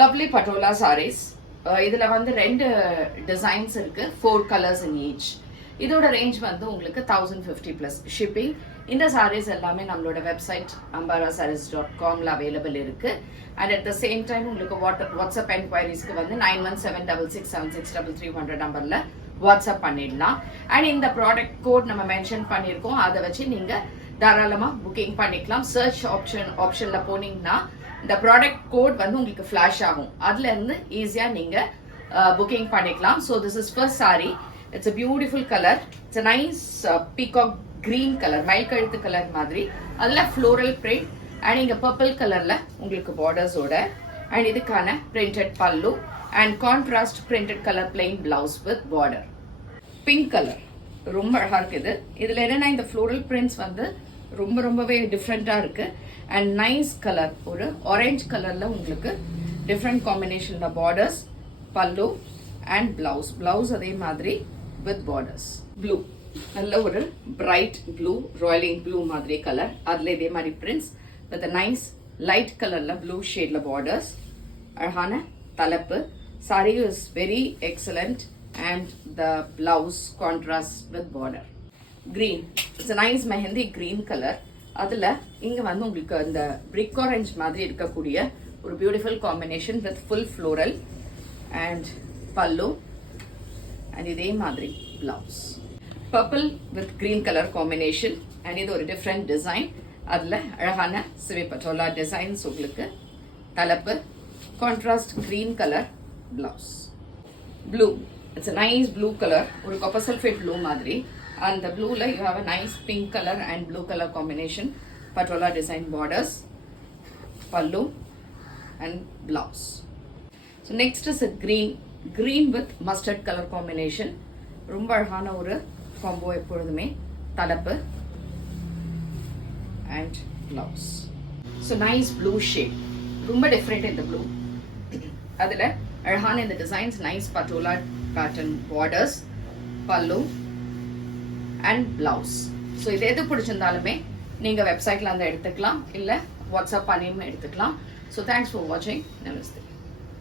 Lovely patola sarees. இதுல வந்து ரெண்டு டிசைன்ஸ் இருக்கு, 4 கலர்ஸ் இன் ஈச். இதோட ரேஞ்ச் வந்து உங்களுக்கு 1050 பிளஸ் ஷிப்பிங். இந்த சாரீஸ் எல்லாமே நம்மளோட வெப்சைட் ambarasarees.com அவைலபிள் இருக்கு. And at the same time உங்களுக்கு வாட்ஸ்அப் என்கொயரிஸ்க்கு வந்து 9176676300 நம்பர்ல வாட்ஸ்அப் பண்ணிடலாம். அண்ட் இந்த ப்ராடக்ட் கோட் நம்ம மென்ஷன் பண்ணியிருக்கோம், அதை வச்சு நீங்க தாராளமா புக்கிங் பண்ணிக்கலாம். சர்ச் ஆப்ஷன்ல போனீங்கன்னா இந்த ப்ராடக்ட் கோட் வந்து உங்களுக்கு ஃபிளாஷ் ஆகும், அதுல இருந்து ஈஸியா நீங்க புக்கிங் பண்ணிக்கலாம். So this is first sorry. It's a beautiful colour. It's a nice peacock green colour, மயில் கழுத்து கலர் மாதிரி. அதுல ஃப்ளோரல் பிரிண்ட் அண்ட் இங்க பர்பிள் கலர்ல உங்களுக்கு பார்டர்ஸோட அண்ட் இதுக்கான பிரிண்டட் பல்லு and contrast printed colour plain blouse with border. Pink colour ரொம்ப அழகா இருக்குது. இதுல என்னன்னா இந்த ஃப்ளோரல் பிரிண்ட்ஸ் வந்து ரொம்பவே டிஃப்ரெண்டா இருக்கு. அண்ட் நைஸ் கலர், ஒரு ஆரஞ்சு கலர்ல உங்களுக்கு டிஃப்ரெண்ட் காம்பினேஷன்ல பார்டர்ஸ், பல்லு அண்ட் பிளவுஸ் அதே மாதிரி வித் பார்டர்ஸ். ப்ளூ, நல்ல ஒரு பிரைட் ப்ளூ, ராயலிங் ப்ளூ மாதிரி கலர். அதுல இதே மாதிரி பிரிண்ட்ஸ் வித் நைஸ் லைட் கலர்ல ப்ளூ ஷேட்ல பார்டர்ஸ். அழகான தலைப்பு. Sorry is very excellent and the blouse contrast with border. Green, it's a nice mehendi green color. அதுல இங்க வந்து உங்களுக்கு அந்த brick orange மாதிரி இருக்கக்கூடிய ஒரு beautiful combination with full floral and pallu and இதே மாதிரி blouse. Purple with green color combination and இது ஒரு different design. அதுல அழகான சிவி பட்டோலா designs உங்களுக்கு. தலைப்பு contrast green color blouse. Blue, it's a nice blue color, ஒரு copper sulfate blue மாதிரி. And the blue la you have a nice pink color and blue color combination, patola design borders, pallu and blouse. So next is a green with mustard color combination. ரொம்ப அழகான ஒரு combo எப்பொழுதுமே. தலைப்பு and blouse. So nice blue shade, ரொம்ப different in the blue. அதுல அழகான இந்த designs, nice patola pattern borders, பல்லு அண்ட் பிளவுஸ். ஸோ இது எது பிடிச்சிருந்தாலுமே நீங்க வெப்சைட்ல அந்த எடுத்துக்கலாம், இல்ல வாட்ஸ்அப் பண்ணியும் எடுத்துக்கலாம். ஸோ தேங்க்ஸ் ஃபார் வாட்சிங். நமஸ்தே.